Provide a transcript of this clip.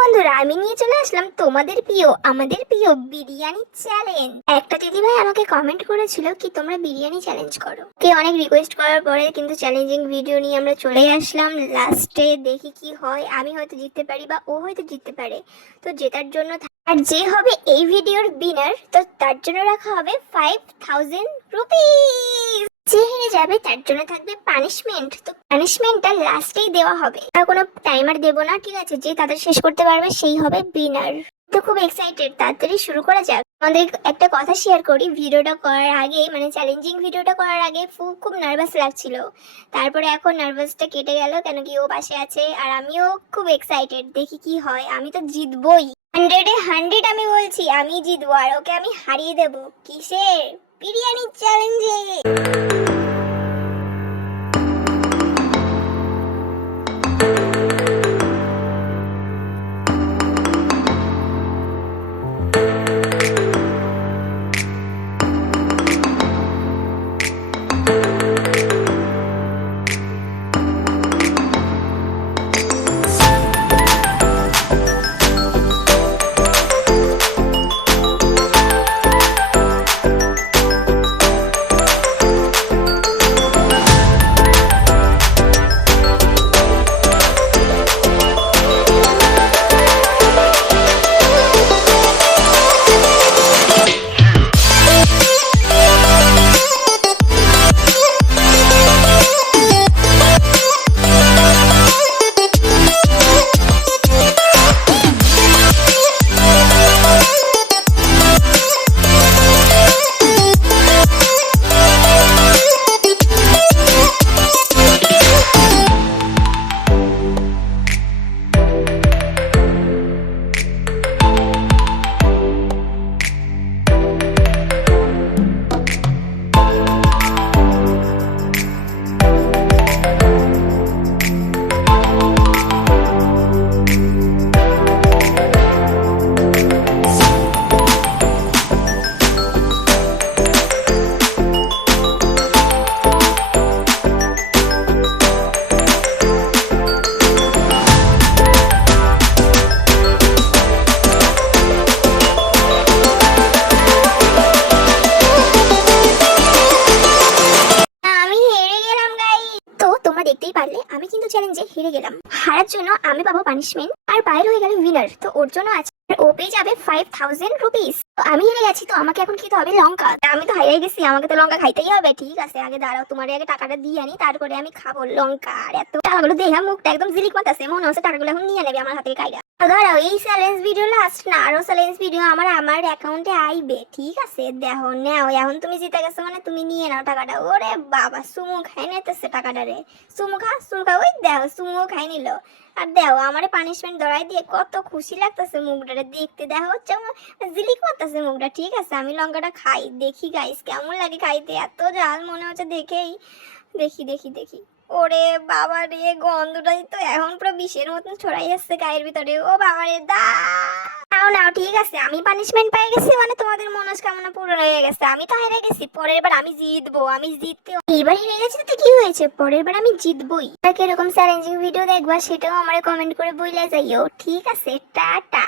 বন্ধুরা, আমি নিয়ে চলে আসলাম তোমাদের প্রিয়, আমাদের প্রিয় বিরিয়ানি চ্যালেঞ্জ একটা দিদিভাই আমাকে কমেন্ট করেছিল কি, তোমরা বিরিয়ানি চ্যালেঞ্জ করো। কে অনেক রিকোয়েস্ট করার পরে কিন্তু চ্যালেঞ্জিং ভিডিও নিয়ে আমরা চলে আসলাম। লাস্টে দেখি কি হয়, আমি হয়তো জিততে পারি বা ও হয়তো জিততে পারে। তো জেতার জন্য আর যে হবে এই ভিডিওর উইনার তো তার জন্য রাখা হবে ফাইভ থাউজেন্ড রুপিস যে হেরে যাবে, তার জন্য থাকবে পানিশমেন্ট তো পানিশমেন্টটা লাস্টেই দেওয়া হবে। আর কোনো টাইমার দেবো না, ঠিক আছে? যে তাদের শেষ করতে পারবে, সেই হবে উইনার তো খুব এক্সাইটেড তাড়াতাড়ি শুরু করা যাক। আমাদের একটা কথা শেয়ার করি ভিডিওটা করার আগে মানে চ্যালেঞ্জিং ভিডিওটা করার আগে খুব খুব নার্ভাস লাগছিল। তারপরে এখন নার্ভাসটা কেটে গেল, কেন কি ও পাশে আছে, আর আমিও খুব এক্সাইটেড দেখি কি হয়। আমি তো জিতবই। হান্ড্রেডে হান্ড্রেড আমি বলছি, আমি জিতবো, আর ওকে আমি হারিয়ে দেবো। কিসের? বিরিয়ানি চ্যালেঞ্জে হেরে গেলাম। হারার জন্য আমি পাবো পানিশমেন্ট আর বাইর হয়ে গেল উইনার তো ওর জন্য আছে ও পেয়ে যাবে ফাইভ থাউজেন্ড রুপিস তো আমি হেরে গেছি, তো আমাকে এখন খেতে হবে লঙ্কা। আমি তো হারিয়ে গেছি, আমাকে তো লঙ্কা খাইতেই হবে। ঠিক আছে, আগে দাঁড়াও, তোমার আগে টাকাটা দিয়ে আনি, তারপরে আমি খাব লঙ্কা। আর এত টাকাগুলো দেখা মুখটা একদম জিলিক মাতাছে মনে হচ্ছে টাকাগুলো এখন নিয়ে নেবে আমার হাতে কাইরা দাঁড়াও এই চ্যালেঞ্জ ভিডিও লাস্ট না, আরও চ্যালেঞ্জ ভিডিও আমার আমার অ্যাকাউন্টে আইবে, ঠিক আছে? দেখো, নাও, এখন তুমি জিতে গেছো মানে তুমি নিয়ে নাও টাকাটা। ওরে বাবা, সুমু খাই নিতেছে টাকাটা রে। সুমু খা সুমু খা, ওই দেখো, সুমু খাই নিল। আর দেখো, আমারে পানিশমেন্ট ধরাই দিয়ে কত খুশি লাগতেছে মুখটারে দেখতে দেখো হচ্ছে জিলিক মারতেছে মুখটা, ঠিক আছে? আমি লঙ্কাটা খাই, দেখি গাইস কেমন লাগে খাইতে? এত জাল মনে হচ্ছে দেখেই। দেখি দেখি দেখি। ওরে বাবা রে, গন্ধটাই তো এখন পুরো বিষের মতন ছড়াই যাচ্ছে গায়ের ভিতরে। ও বাবা রে, দা নাও নাও, ঠিক আছে, আমি পানিশমেন্ট পেয়ে গেছি মানে তোমাদের মনস্কামনা পূরণ হয়ে গেছে। আমি তো হেরে গেছি, পরের বার আমি জিতবো, আমি জিততে এবার হেরে গেছি তো কি হয়েছে, পরের বার আমি জিতবই। আর কীরকম চ্যালেঞ্জিং ভিডিও দেখবা, সেটাও আমার কমেন্ট করে বইলে যাইও। ঠিক আছে, টাটা।